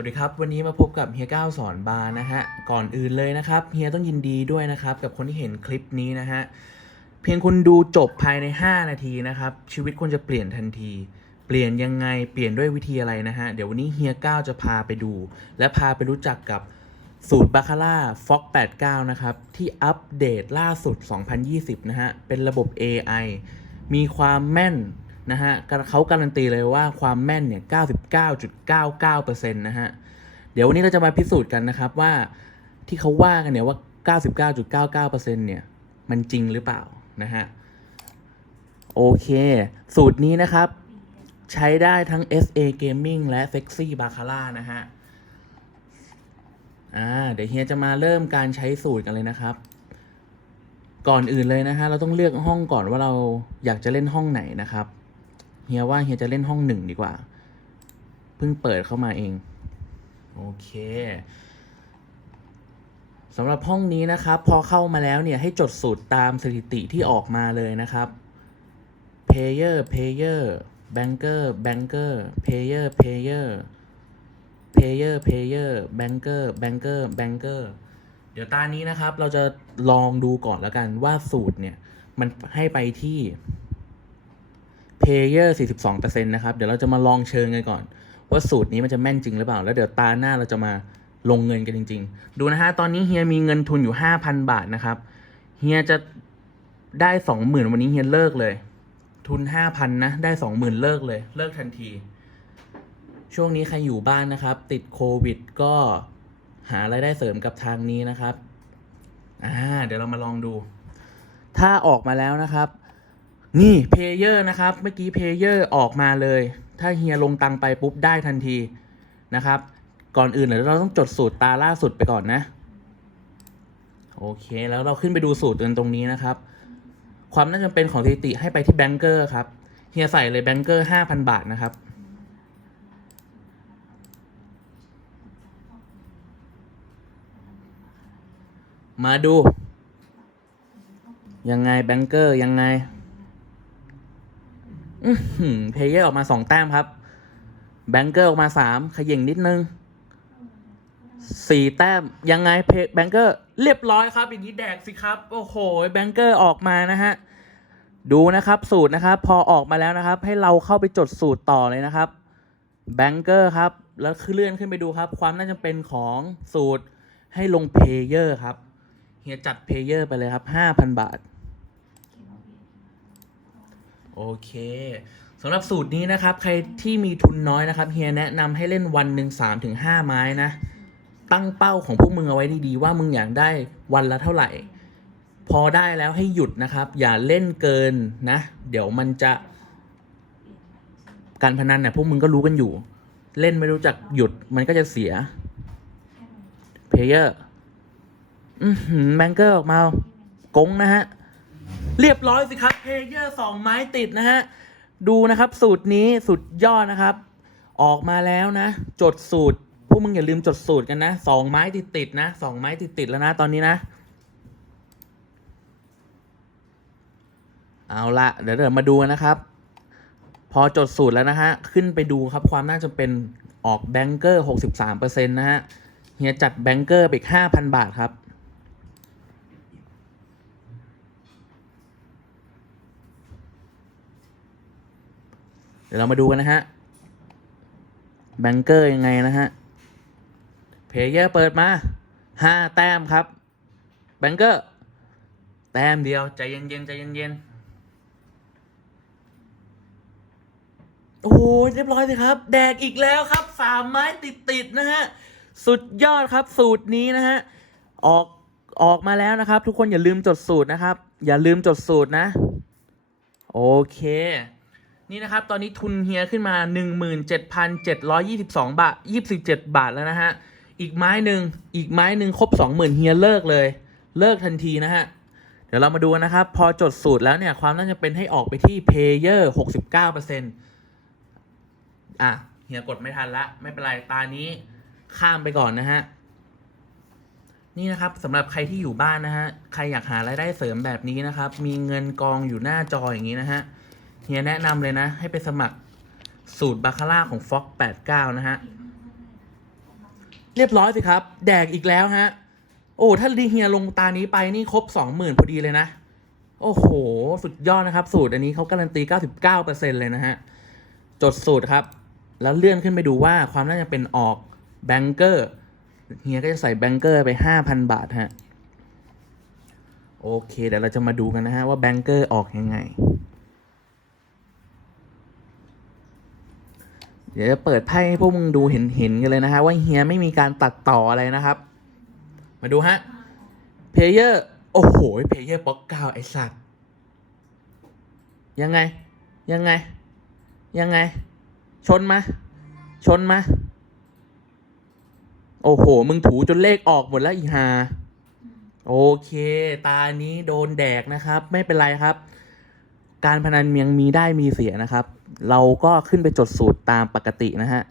วัสดีครับวันนี้มาพบกับเฮียก้าวสอนบาร์นะฮะก่อนอื่นเลยนะครับเฮียต้องยินดีด้วยนะครับกับคนที่เห็นคลิปนี้นะฮะเพียงคุณดูจบภายใน 5 นาทีนะครับชีวิตคุณจะเปลี่ยนทันที เปลี่ยนยังไงเปลี่ยนด้วยวิธีอะไรนะฮะเดี๋ยววันนี้เฮียก้าวจะพาไปดู และพาไปรู้จักกับสูตรบาคาร่าฟ็อก89 นะครับ ที่อัปเดตล่าสุด 2020 นะฮะเป็นระบบ AI มีความแม่น นะฮะเขาการันตีเลยว่าความแม่นเนี่ย99.99%นะฮะเดี๋ยววันนี้เราจะมาพิสูจน์กันนะครับว่าที่เขาว่ากันเนี่ยว่า 99.99%เนี่ยมันจริงหรือเปล่านะฮะโอเค สูตรนี้นะครับ ใช้ได้ทั้ง SA Gaming และ Sexy Baccarat นะฮะอ่าเดี๋ยวเฮียจะมาเริ่มการใช้สูตรกันเลยนะครับ ก่อนอื่นเลยนะฮะเราต้องเลือกห้องก่อนว่าเราอยากจะเล่นห้องไหนนะครับ เฮียว่าเฮียจะเล่นห้องหนึ่งดีกว่า เพิ่งเปิดเข้ามาเอง โอเคสำหรับห้องนี้นะครับ พอเข้ามาแล้วเนี่ยให้จดสูตรตามสถิติที่ออกมาเลยนะครับ Player Player Banker Banker Player Player Player Player Banker Banker Banker เดี๋ยวตานี้นะครับเราจะลองดูก่อนแล้วกันว่าสูตรเนี่ย มันให้ไปที่ Player 42%นะครับ เดี๋ยวเราจะมาลองเชิงกันก่อน ว่าสูตรนี้มันจะแม่นจริงหรือเปล่า แล้วเดี๋ยวตาหน้าเราจะมาลงเงินกันจริง ๆ ดูนะฮะ ตอนนี้เฮียมีเงินทุนอยู่ 5,000 บาทนะครับ เฮียจะได้ 20,000 วันนี้เฮียเลิกเลย ทุน 5,000 นะ ได้ 20,000 เลิกเลย เลิกทันที ช่วงนี้ใครอยู่บ้านนะครับ ติดโควิดก็หารายได้เสริมกับทางนี้นะครับ อ่า เดี๋ยวเรามาลองดู ถ้าออกมาแล้วนะครับ นี่เพลเยอร์นะครับ เมื่อกี้เพลเยอร์ออกมาเลย ถ้าเฮียลงตังไปปุ๊บได้ทันทีนะครับ ก่อนอื่นเดี๋ยวเราต้องจดสูตรตาล่าสุดไปก่อนนะ โอเค แล้วเราขึ้นไปดูสูตรกันตรงนี้นะครับ ความน่าจะเป็นของสถิติให้ไปที่แบงเกอร์ครับ เฮียใส่เลยแบงเกอร์ห้าพันบาทนะครับมาดู ยังไงแบงเกอร์ยังไง เพลเยอร์ออกมาสองแต้มครับ แบงเกอร์ออกมาสามขย่งนิดนึงสี่แต้ม ยังไงเพแบงเกอร์เรียบร้อยครับ อย่างนี้แดกสิครับ โอ้โห แบงเกอร์ออกมานะฮะ ดูนะครับสูตรนะครับ พอออกมาแล้วนะครับ ให้เราเข้าไปจดสูตรต่อเลยนะครับ แบงเกอร์ครับ แล้วคือเลื่อนขึ้นไปดูครับ ความน่าจะเป็นของสูตรให้ลงเพเยอร์ครับ เฮียจัดเพเยอร์ไปเลยครับห้าพันบาท โอเคสำหรับสูตรนี้นะครับ ใครที่มีทุนน้อยนะครับเฮียแนะนำให้เล่นวันหนึ่งสามถึงห้าไม้นะ ตั้งเป้าของพวกมึงเอาไว้ดีๆ ว่ามึงอยากได้วันละเท่าไหร่ พอได้แล้วให้หยุดนะครับ อย่าเล่นเกินนะ เดี๋ยวมันจะ การพนันเนี่ยพวกมึงก็รู้กันอยู่ เล่นไม่รู้จักหยุดมันก็จะเสียเพลเยอร์แบงเกอร์ออกมากงนะฮะ เรียบร้อยสิครับเพลเยอร์สองไม้ติดนะฮะ ดูนะครับสูตรนี้สุดยอดนะครับ ออกมาแล้วนะ จดสูตร พวกมึงอย่าลืมจดสูตรกันนะสองไม้ติดติดนะสองไม้ติดติดแล้วนะตอนนี้นะ เอาละเดี๋ยวเดี๋ยวมาดูกันนะครับ พอจดสูตรแล้วนะฮะ ขึ้นไปดูครับความน่าจะเป็นออกแบงเกอร์หกสิบสามเปอร์เซ็นต์นะฮะเฮียจัดแบงเกอร์ไปห้าพันบาทครับ ดี๋ยวเรามาดูกันนะฮะแบงเกอร์ยังไงนะฮะเพลเยอร์เปิดมาห้าแต้มครับแบงเกอร์ แต้มเดียว ใจเย็นๆใจเย็นๆโอ้โหเรียบร้อยเลยครับ แดกอีกแล้วครับสามไม้ติดๆนะฮะ สุดยอดครับสูตรนี้นะฮะ ออกออกมาแล้วนะครับ ทุกคนอย่าลืมจดสูตรนะครับ อย่าลืมจดสูตรนะ โอเค นี่นะครับ ตอนนี้ทุนเฮียขึ้นมา 17,722 บาท 27 บาทแล้วนะฮะ อีกไม้หนึ่งอีกไม้หนึ่งครบ 20,000 เฮียเลิกเลย เลิกทันทีนะฮะ เดี๋ยวเรามาดูนะครับ พอจดสูตรแล้วเนี่ย ความน่าจะเป็นให้ออกไปที่ Player 69%อะ เฮียกดไม่ทันละ ไม่เป็นไร ตานี้ข้ามไปก่อนนะฮะ นี่นะครับสำหรับใครที่อยู่บ้านนะฮะ ใครอยากหารายได้เสริมแบบนี้นะครับ มีเงินกองอยู่หน้าจออย่างนี้นะฮะ ฮียแนะนำเลยนะ ให้ไปสมัครสูตรบาคาร่าของ Fox 89 นะฮะ เรียบร้อยสิครับ แดกอีกแล้วฮะ โอ้ ถ้าดีเฮียลงตานี้ไปนี่ครบสองหมื่นพอดีเลยนะ โอ้โห สุดยอดนะครับ สูตรอันนี้เขาการันตี 99%เลยนะฮะ จดสูตรครับ แล้วเลื่อนขึ้นไปดูว่าความน่าจะเป็นออกแบงเกอร์เฮียก็จะใส่แบงเกอร์ไป 5,000 บาทฮะ โอเค เดี๋ยวเราจะมาดูกันนะฮะว่าแบงเกอร์ออกยังไง เดี๋ยวจะเปิดไพ่ให้พวกมึงดูเห็นเห็นๆกันเลยนะฮะว่าเฮียไม่มีการตัดต่ออะไรนะครับ มาดูฮะเพลเยอร์โอ้โหเพลเยอร์ป๊อกเก้าไอสัตว์ยังไง ยังไง ยังไง ชนมา ชนมา โอ้โห มึงถูจนเลขออกหมดแล้วอีหา โอเค ตานี้โดนแดกนะครับ ไม่เป็นไรครับ การพนันยังมีได้มีเสียนะครับ เราก็ขึ้นไปจดสูตรตามปกตินะฮะ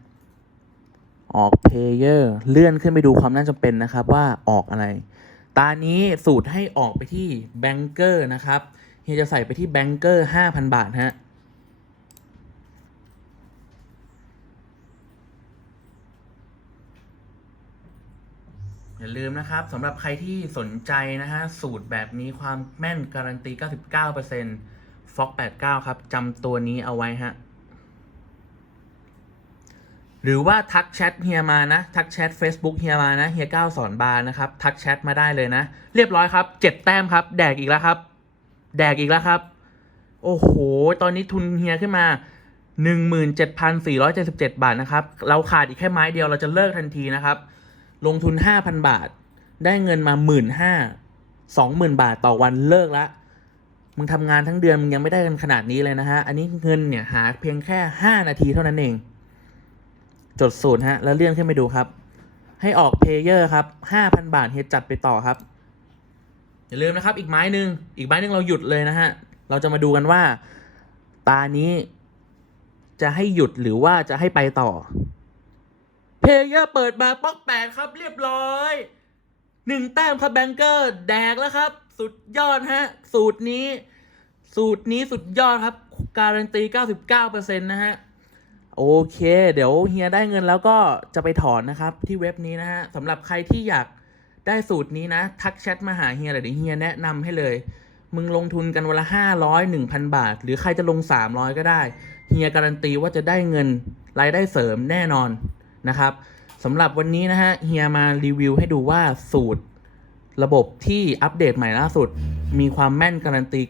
ออกเพลเยอร์เลื่อนขึ้นไปดูความน่าจะเป็นนะครับว่าออกอะไร ตานี้สูตรให้ออกไปที่แบงเกอร์นะครับเฮียจะใส่ไปที่แบงเกอร์ห้าพันบาทฮะอย่าลืมนะครับสำหรับใครที่สนใจนะฮะ สูตรแบบนี้ความแม่นการันตี 99% o x 89 ครับจำตัวนี้เอาไว้ฮะ หรือว่าทักแชทเฮียมานะ ทักแชท Facebook เฮียมานะเฮียเก้าสอนบาร์นะครับ ทักแชทมาได้เลยนะ เรียบร้อยครับเจ็ดแต้มครับ แดกอีกแล้วครับ แดกอีกแล้วครับ โอ้โห ตอนนี้ทุนเฮียขึ้นมา 17,477 บาทนะครับ เราขาดอีกแค่ไม้เดียวเราจะเลิกทันทีนะครับ ลงทุน 5,000 บาท ได้เงินมา 1 5 0 0 20,000 บาทต่อวันเลิกละ มึงทำงานทั้งเดือนมึงยังไม่ได้กันขนาดนี้เลยนะฮะ อันนี้เงินเนี่ยหาเพียงแค่ 5 นาทีเท่านั้นเอง จดสูตรฮะ แล้วเลื่อนขึ้นไปดูครับ ให้ออกเพลเยอร์ครับ 5,000 บาทเฮดจัดไปต่อครับ อย่าลืมนะครับ อีกไม้หนึ่งอีกไม้หนึ่งเราหยุดเลยนะฮะ เราจะมาดูกันว่า ตานี้ จะให้หยุดหรือว่าจะให้ไปต่อ เพลเยอร์เปิดมาป๊อกแปดครับ เรียบร้อยหนึ่งแต้มครับแบงเกอร์แดกแล้วครับ สุดยอดฮะ สูตรนี้ สูตรนี้สุดยอดครับ การันตี 99%นะฮะ โอเค เดี๋ยวเฮียได้เงินแล้วก็จะไปถอนนะครับ ที่เว็บนี้นะฮะสำหรับใครที่อยากได้สูตรนี้นะ ทักแชทมาหาเฮียเดี๋ยวเฮียแนะนำให้เลย มึงลงทุนกันวันละห้าร้อยหนึ่งพันบาท หรือใครจะลงสามร้อยก็ได้ เฮียการันตีว่าจะได้เงินรายได้เสริมแน่นอนนะครับสำหรับวันนี้นะฮะเฮียมารีวิวให้ดูว่าสูตร ระบบที่อัปเดตใหม่ล่าสุด มีความแม่นการันตี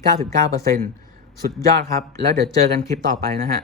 99%สุดยอดครับ แล้วเดี๋ยวเจอกันคลิปต่อไปนะฮะ